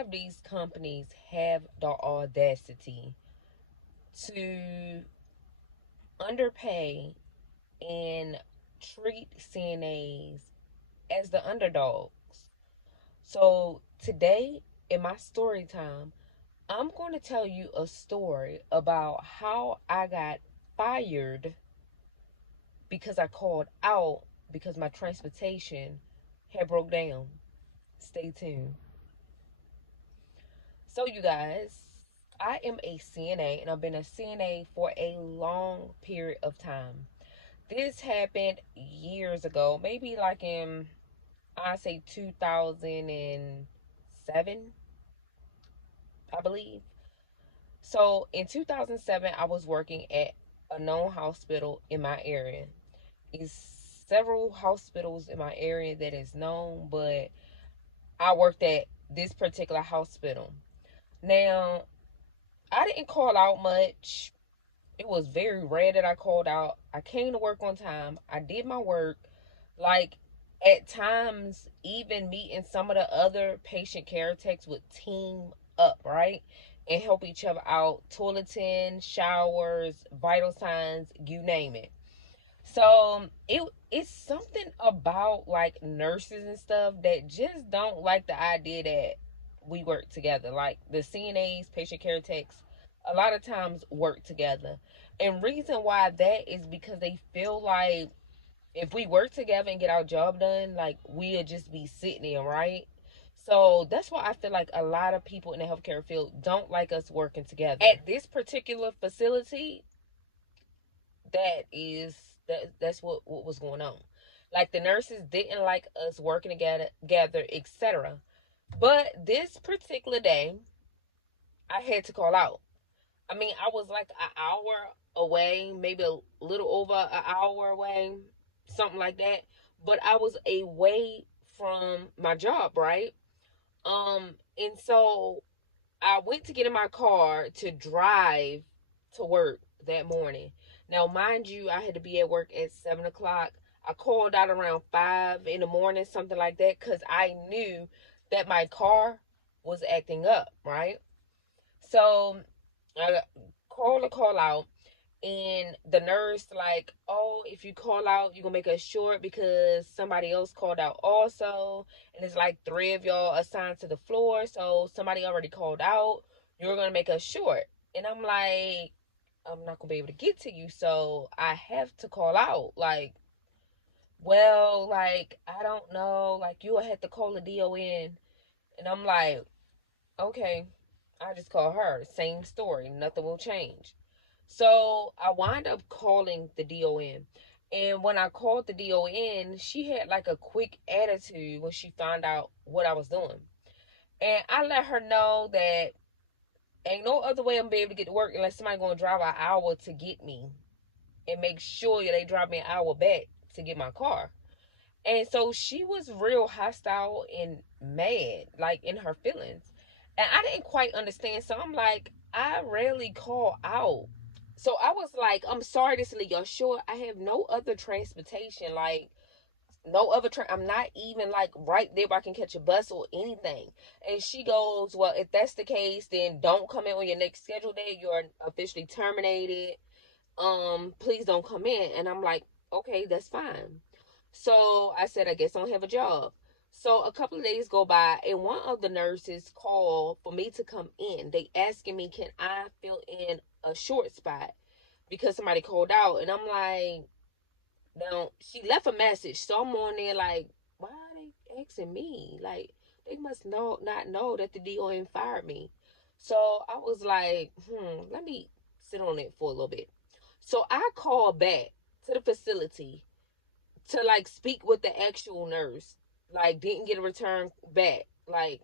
of these companies have the audacity to underpay and treat CNAs as the underdogs. So today in my story time, I'm going to tell you a story about how I got fired because I called out because my transportation had broke down. Stay tuned. So you guys, I am a CNA and I've been a CNA for a long period of time. This happened years ago, maybe like in I say 2007, I believe. So in 2007, I was working at a known hospital in my area. It's several hospitals in my area that is known, but I worked at this particular hospital. Now, I didn't call out much. It was very rare that I called out. I came to work on time. I did my work. Like at times, even me and some of the other patient care techs would team up, right? And help each other out. Toileting, showers, vital signs, you name it. So it's something about like nurses and stuff that just don't like the idea that we work together. Like the CNAs, patient care techs, a lot of times work together. And reason why that is because they feel like if we work together and get our job done, like we'll just be sitting there, right? So that's why I feel like a lot of people in the healthcare field don't like us working together. At this particular facility, that's what was going on. Like the nurses didn't like us working together, etc. But this particular day, I had to call out. I mean, I was like an hour away, maybe a little over an hour away, something like that. But I was away from my job, right? And so I went to get in my car to drive to work that morning. Now, mind you, I had to be at work at 7 o'clock. I called out around 5 in the morning, something like that, because I knew that my car was acting up, right? So I called a call out, and the nurse like, oh, if you call out, you're gonna make us short because somebody else called out also, and it's like three of y'all assigned to the floor, so somebody already called out, you're gonna make us short. And I'm like, I'm not gonna be able to get to you, so I have to call out. Like, well, like I don't know, like you will have to call the DON. And I'm like, okay, I just call her, same story, nothing will change. So I wind up calling the DON. And when I called the DON, she had like a quick attitude when she found out what I was doing. And I let her know that ain't no other way I'm gonna be able to get to work unless somebody gonna drive an hour to get me and make sure they drive me an hour back to get my car. And so she was real hostile and mad, like in her feelings. And I didn't quite understand. So I'm like, I rarely call out. So I was like, I'm sorry, this is y'all sure I have no other transportation, like no other train. I'm not even like right there where I can catch a bus or anything. And she goes, well, if that's the case, then don't come in on your next scheduled day. You're officially terminated. Please don't come in. And I'm like, okay, that's fine. So I said, I guess I don't have a job. So a couple of days go by, and one of the nurses called for me to come in. They asking me, can I fill in a short spot because somebody called out? And I'm like, now she left a message, so I'm on there like, why are they asking me? Like they must not know that the DON fired me. So I was like, let me sit on it for a little bit. So I called back to the facility to like speak with the actual nurse. Like didn't get a return back. Like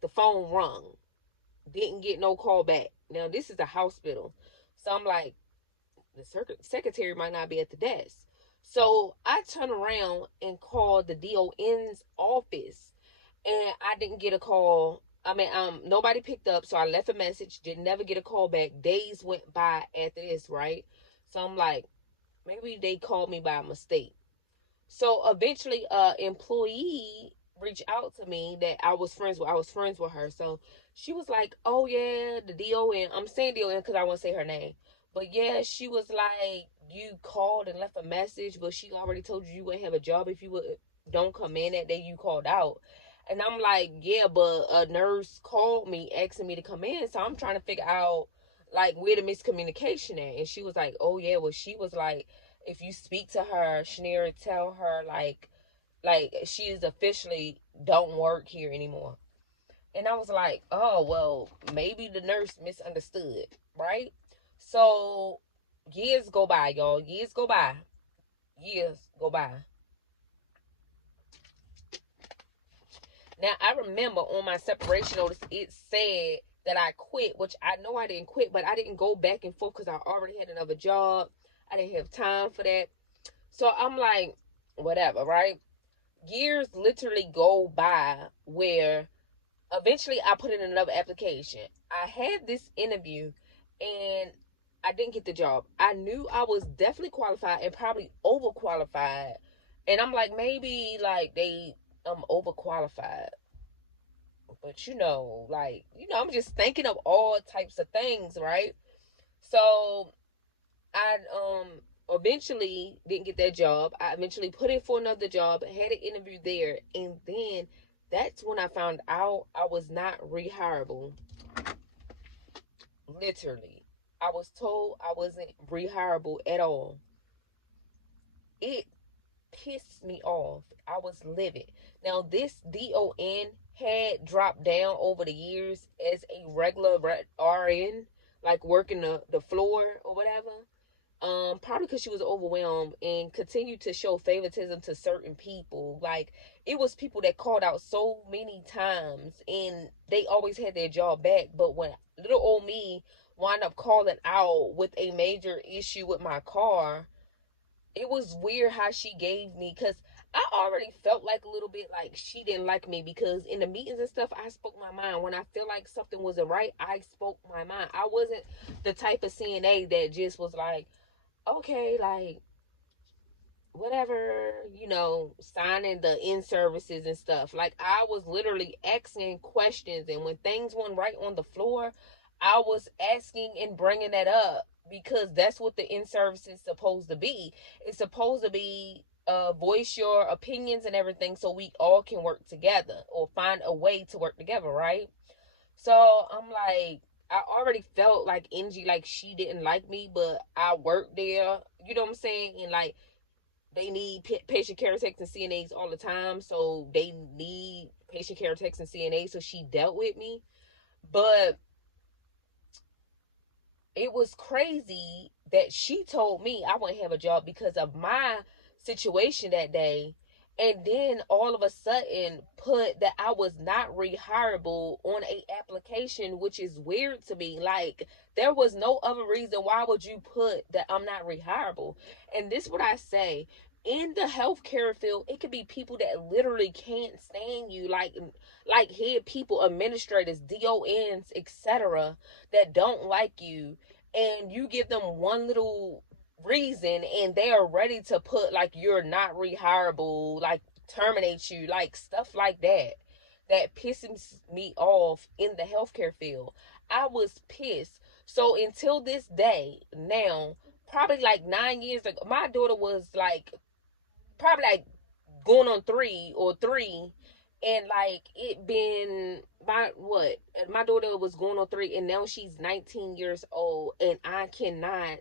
the phone rung. Didn't get no call back. Now this is a hospital. So I'm like, the secretary might not be at the desk. So I turn around and call the DON's office, and I didn't get a call. I mean, nobody picked up, so I left a message. Didn't never get a call back. Days went by after this, right? So I'm like, maybe they called me by mistake. So eventually, employee reach out to me that I was friends with. I was friends with her. So she was like, "Oh yeah, the DON." I'm saying DON because I want to say her name. But yeah, she was like, "You called and left a message, but she already told you you wouldn't have a job if you would don't come in that day you called out." And I'm like, "Yeah, but a nurse called me asking me to come in, so I'm trying to figure out like where the miscommunication at." And she was like, "Oh yeah, well she was like, if you speak to her, Shanira, tell her like she is officially don't work here anymore." And I was like, oh well, maybe the nurse misunderstood, right? So years go by, y'all. Years go by. Years go by. Now I remember on my separation notice it said that I quit, which I know I didn't quit, but I didn't go back and forth because I already had another job. I didn't have time for that. So I'm like, whatever, right? Years literally go by where eventually I put in another application. I had this interview and I didn't get the job. I knew I was definitely qualified and probably overqualified. And I'm like, maybe like they overqualified. But I'm just thinking of all types of things, right? So I eventually didn't get that job. I eventually put in for another job, had an interview there, and then that's when I found out I was not rehireable. Literally. I was told I wasn't rehireable at all. It pissed me off. I was livid. Now this DON had dropped down over the years as a regular RN, like working the floor or whatever. Probably because she was overwhelmed and continued to show favoritism to certain people. Like it was people that called out so many times and they always had their job back. But when little old me wound up calling out with a major issue with my car, it was weird how she gave me, because I already felt like a little bit like she didn't like me, because in the meetings and stuff I spoke my mind. When I feel like something wasn't right, I spoke my mind. I wasn't the type of CNA that just was like, okay, like whatever, signing the in services and stuff. Like I was literally asking questions, and when things went right on the floor, I was asking and bringing that up because that's what the in service is supposed to be. It's supposed to be voice your opinions and everything so we all can work together or find a way to work together, right? So I'm like, I already felt like Angie, like she didn't like me, but I worked there, you know what I'm saying? And like, they need patient care techs and CNAs all the time, so they need patient care techs and CNAs. So she dealt with me, but it was crazy that she told me I wouldn't have a job because of my situation that day, and then all of a sudden put that I was not rehireable on a application, which is weird to me. Like there was no other reason why would you put that I'm not rehireable. And this is what I say, in the healthcare field it could be people that literally can't stand you, like head people, administrators, DONs, etc., that don't like you, and you give them one little reason and they are ready to put like you're not rehireable, like terminate you, like stuff like that. That pisses me off in the healthcare field. I was pissed. So until this day, now, probably like 9 years ago, my daughter was like probably like going on three, and like it been my daughter was going on 3 and now she's 19 years old and I cannot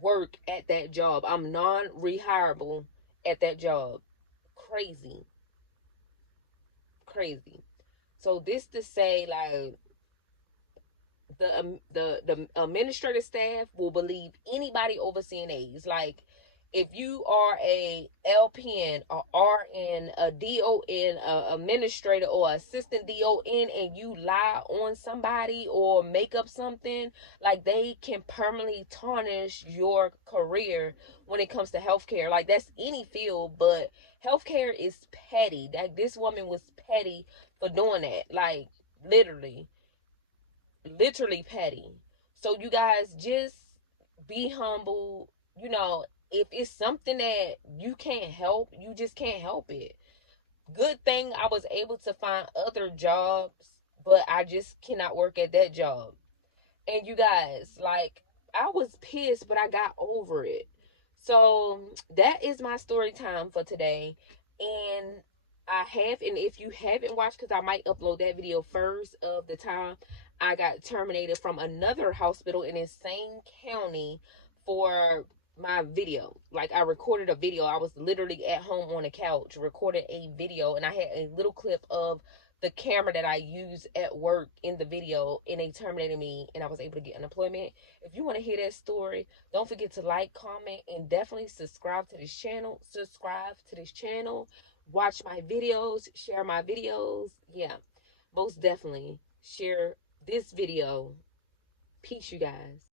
work at that job. I'm non-rehireable at that job. Crazy. Crazy. So this to say, like, the administrative staff will believe anybody over CNAs. Like, if you are a LPN, a RN, a DON, a administrator, or assistant DON, and you lie on somebody or make up something, like they can permanently tarnish your career when it comes to healthcare. Like that's any field, but healthcare is petty. Like this woman was petty for doing that. Like literally, literally petty. So you guys just be humble. If it's something that you can't help, you just can't help it. Good thing I was able to find other jobs, but I just cannot work at that job. And you guys, like, I was pissed, but I got over it. So that is my story time for today. And and if you haven't watched, because I might upload that video first, of the time I got terminated from another hospital in the same county for my video. Like, I recorded a video. I was literally at home on the couch, recorded a video, and I had a little clip of the camera that I use at work in the video, and they terminated me, and I was able to get unemployment. If you want to hear that story, don't forget to like, comment, and definitely subscribe to this channel. Watch my videos, share my videos. Yeah, most definitely share this video. Peace, you guys.